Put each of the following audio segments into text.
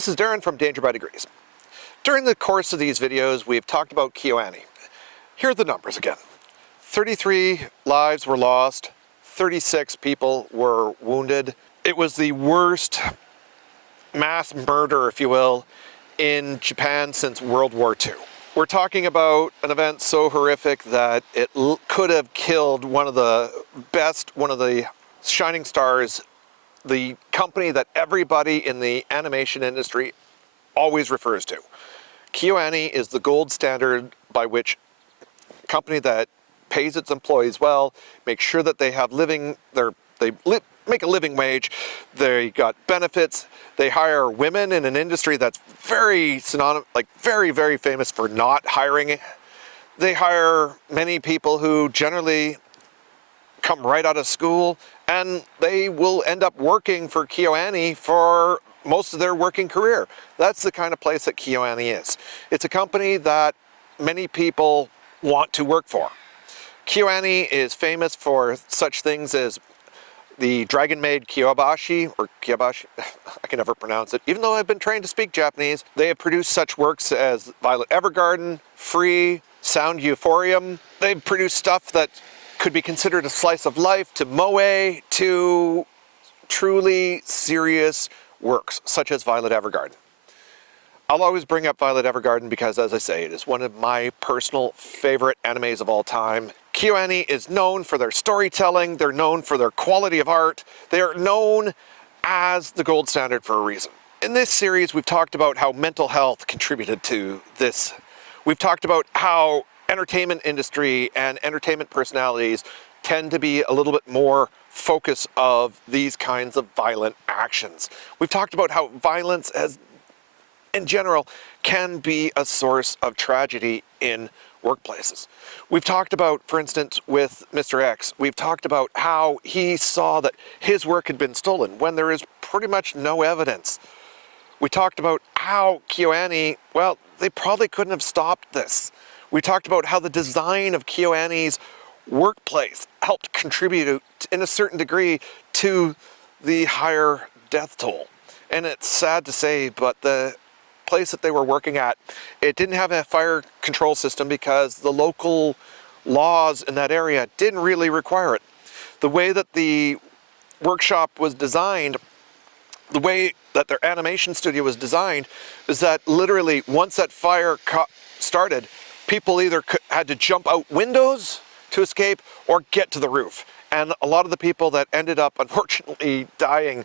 This is Darren from Danger by Degrees. During the course of these videos, we've talked about Kyo Ani. Here are the numbers again. 33 lives were lost, 36 people were wounded. It was the worst mass murder, if you will, in Japan since World War II. We're talking about an event so horrific that it could have killed one of the shining stars, the company that everybody in the animation industry always refers to. Kyo Ani is the gold standard by which a company that pays its employees well, makes sure that they have make a living wage, they got benefits, they hire women in an industry that's very very famous for not hiring. They hire many people who generally come right out of school, and they will end up working for Kyo Ani for most of their working career. That's the kind of place that Kyo Ani is. It's a company that many people want to work for. Kyo Ani is famous for such things as the dragon-made Kyobashi, or Kyobashi, I can never pronounce it, even though I've been trained to speak Japanese. They have produced such works as Violet Evergarden, Free, Sound Euphorium. They've produced stuff that could be considered a slice of life, to moe, to truly serious works, such as Violet Evergarden. I'll always bring up Violet Evergarden because, as I say, it is one of my personal favorite animes of all time. Kyo Ani is known for their storytelling, they're known for their quality of art, they are known as the gold standard for a reason. In this series, we've talked about how mental health contributed to this. We've talked about how entertainment industry and entertainment personalities tend to be a little bit more focus of these kinds of violent actions. We've talked about how violence in general can be a source of tragedy in workplaces. We've talked about, for instance, with Mr. X, we've talked about how he saw that his work had been stolen when there is pretty much no evidence. We talked about how Kyo Ani, well, they probably couldn't have stopped this. We talked about how the design of Kyo Ani's workplace helped contribute in a certain degree to the higher death toll. And it's sad to say, but the place that they were working at, it didn't have a fire control system because the local laws in that area didn't really require it. The way that the workshop was designed, the way that their animation studio was designed, is that literally once that fire started, people either had to jump out windows to escape or get to the roof. And a lot of the people that ended up unfortunately dying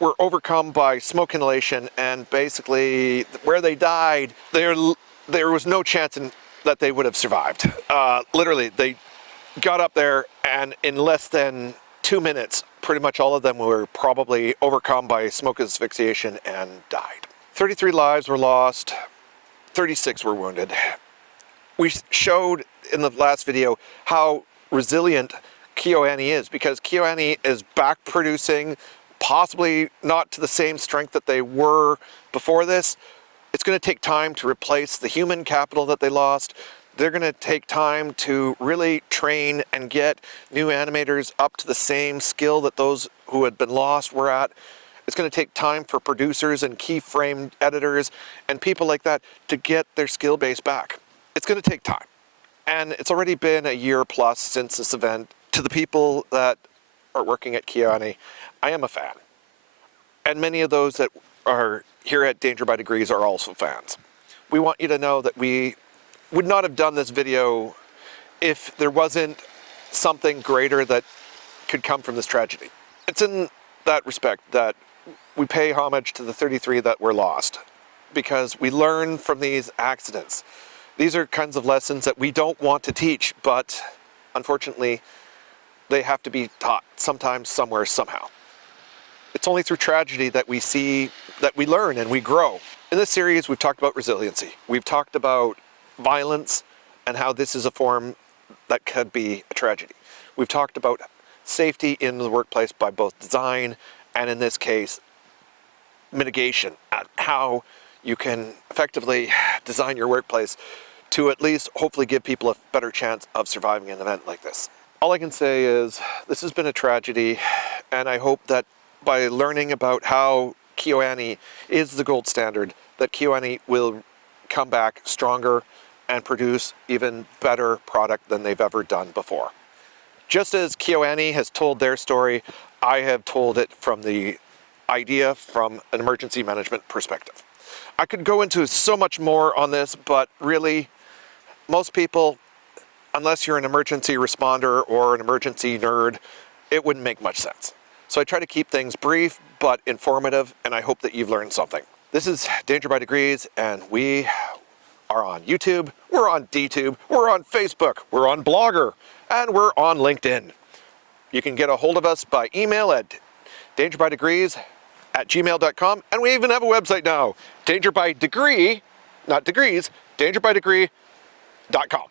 were overcome by smoke inhalation, and basically where they died, there was no chance that they would have survived. Literally, they got up there, and in less than 2 minutes, pretty much all of them were probably overcome by smoke asphyxiation and died. 33 lives were lost, 36 were wounded. We showed in the last video how resilient Kyo Ani is, because Kyo Ani is back producing, possibly not to the same strength that they were before this. It's going to take time to replace the human capital that they lost. They're going to take time to really train and get new animators up to the same skill that those who had been lost were at. It's going to take time for producers and keyframe editors and people like that to get their skill base back. It's going to take time. And it's already been a year plus since this event. To the people that are working at Kyo Ani, I am a fan. And many of those that are here at Danger by Degrees are also fans. We want you to know that we would not have done this video if there wasn't something greater that could come from this tragedy. It's in that respect that we pay homage to the 33 that were lost, because we learn from these accidents. These are kinds of lessons that we don't want to teach, but unfortunately, they have to be taught sometimes, somewhere, somehow. It's only through tragedy that we see, that we learn and we grow. In this series, we've talked about resiliency. We've talked about violence and how this is a form that could be a tragedy. We've talked about safety in the workplace by both design and, in this case, mitigation, and how you can effectively design your workplace to at least hopefully give people a better chance of surviving an event like this. All I can say is this has been a tragedy, and I hope that by learning about how Kyo Ani is the gold standard, that Kyo Ani will come back stronger and produce even better product than they've ever done before. Just as Kyo Ani has told their story, I have told it from the idea from an emergency management perspective. I could go into so much more on this, but really, most people, unless you're an emergency responder or an emergency nerd, it wouldn't make much sense. So I try to keep things brief but informative, and I hope that you've learned something. This is Danger by Degrees, and we are on YouTube, we're on DTube, we're on Facebook, we're on Blogger, and we're on LinkedIn. You can get a hold of us by email at dangerbydegrees@gmail.com, and we even have a website now, Danger by Degree, not degrees, dangerbydegree.com.